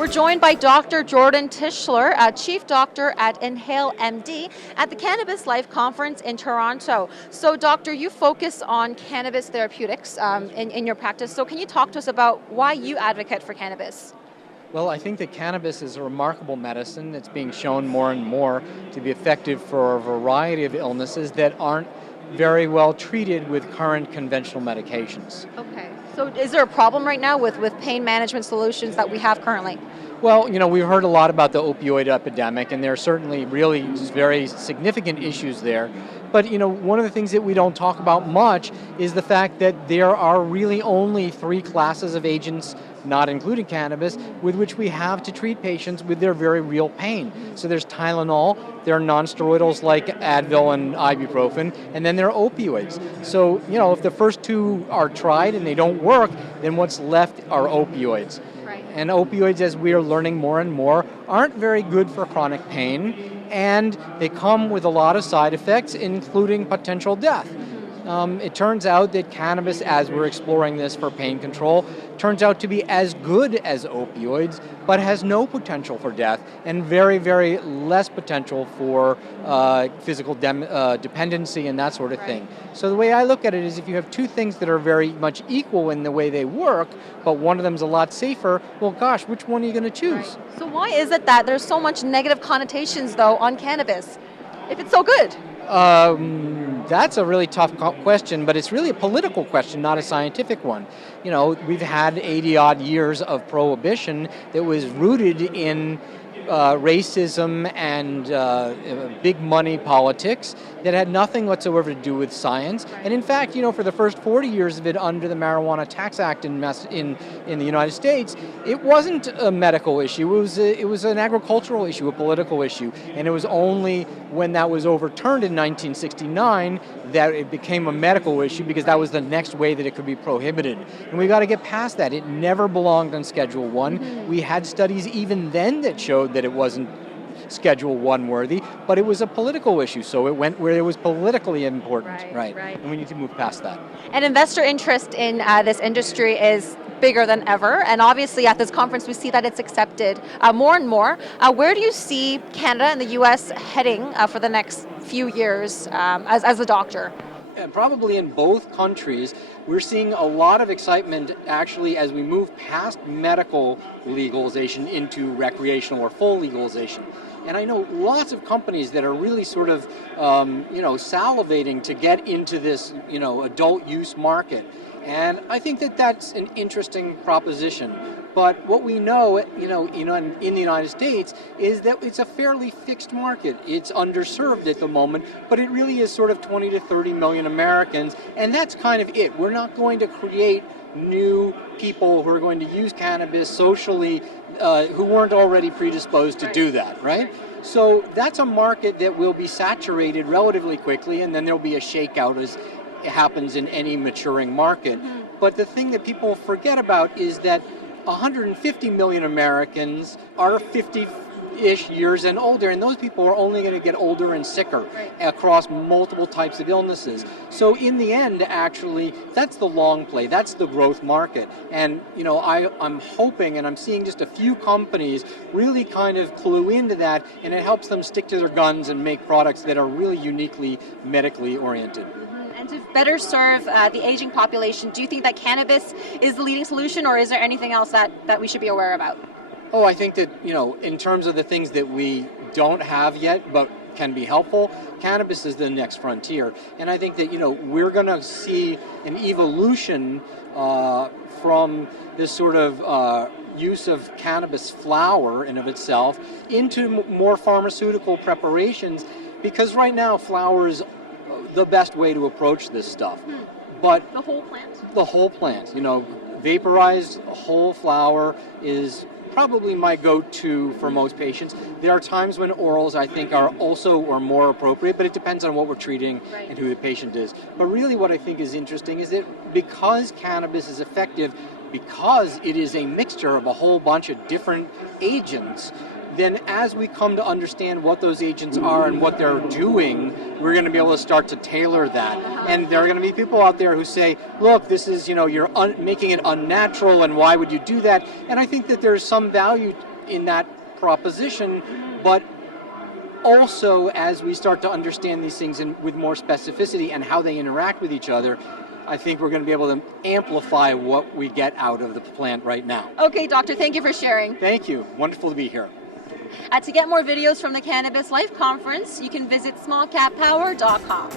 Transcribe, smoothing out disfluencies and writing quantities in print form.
We're joined by Dr. Jordan Tishler, Chief Doctor at Inhale MD at the Cannabis Life Conference in Toronto. So, Doctor, you focus on cannabis therapeutics in your practice. So, can you talk to us about why you advocate for cannabis? Well, I think that cannabis is a remarkable medicine that's being shown more and more to be effective for a variety of illnesses that aren't very well treated with current conventional medications. Okay. So, is there a problem right now with pain management solutions that we have currently? Well, we've heard a lot about the opioid epidemic, and there are certainly really very significant issues there. But, one of the things that we don't talk about much is the fact that there are really only three classes of agents, not including cannabis, with which we have to treat patients with their very real pain. So there's Tylenol, there are non-steroidals like Advil and ibuprofen, and then there are opioids. So, if the first two are tried and they don't work, then what's left are opioids. And opioids, as we are learning more and more, aren't very good for chronic pain, and they come with a lot of side effects, including potential death. It turns out that cannabis, as we're exploring this for pain control, turns out to be as good as opioids, but has no potential for death and very, very less potential for physical dependency and that sort of thing. So the way I look at it is if you have two things that are very much equal in the way they work, but one of them is a lot safer, well, gosh, which one are you going to choose? Right. So why is it that there's so much negative connotations, though, on cannabis, if it's so good? That's a really tough question, but it's really a political question, not a scientific one. We've had 80-odd years of prohibition that was rooted in racism and big money politics that had nothing whatsoever to do with science. And in fact, for the first 40 years of it under the Marijuana Tax Act in the United States, it wasn't a medical issue. It was an agricultural issue, a political issue. And it was only when that was overturned in 1969 that it became a medical issue, because that was the next way that it could be prohibited. And we got to get past that. It never belonged on Schedule 1. We had studies even then that showed that it wasn't Schedule 1 worthy, but it was a political issue, so it went where it was politically important. Right. And we need to move past that. And investor interest in this industry is bigger than ever, and obviously at this conference we see that it's accepted more and more. Where do you see Canada and the US heading for the next few years as a doctor? Probably in both countries, we're seeing a lot of excitement actually as we move past medical legalization into recreational or full legalization. And I know lots of companies that are really sort of, salivating to get into this, adult use market. And I think that that's an interesting proposition. But what we know, in the United States is that it's a fairly fixed market. It's underserved at the moment, but it really is sort of 20 to 30 million Americans, and that's kind of it. We're not going to create new people who are going to use cannabis socially who weren't already predisposed to do that, right? So that's a market that will be saturated relatively quickly, and then there'll be a shakeout as it happens in any maturing market. But the thing that people forget about is that 150 million Americans are 50-ish years and older, and those people are only going to get older and sicker across multiple types of illnesses. So in the end, actually, that's the long play. That's the growth market. And, I'm hoping, and I'm seeing just a few companies really kind of clue into that, and it helps them stick to their guns and make products that are really uniquely medically oriented. And to better serve the aging population, do you think that cannabis is the leading solution, or is there anything else that we should be aware about? Oh, I think that, in terms of the things that we don't have yet but can be helpful, cannabis is the next frontier. And I think that, we're going to see an evolution from this sort of use of cannabis flower in of itself into more pharmaceutical preparations, because right now flower is the best way to approach this stuff. But the whole plant? The whole plant. Vaporized whole flower is probably my go-to for most patients. There are times when orals, I think, are also or more appropriate, but it depends on what we're treating and who the patient is. But really what I think is interesting is that because cannabis is effective, because it is a mixture of a whole bunch of different agents, then as we come to understand what those agents are and what they're doing, we're going to be able to start to tailor that. And there are going to be people out there who say, look, this is, you're making it unnatural, and why would you do that? And I think that there's some value in that proposition, but also as we start to understand these things with more specificity and how they interact with each other, I think we're going to be able to amplify what we get out of the plant right now. Okay, Doctor, thank you for sharing. Thank you. Wonderful to be here. To get more videos from the Cannabis Life Conference, you can visit SmallCapPower.com.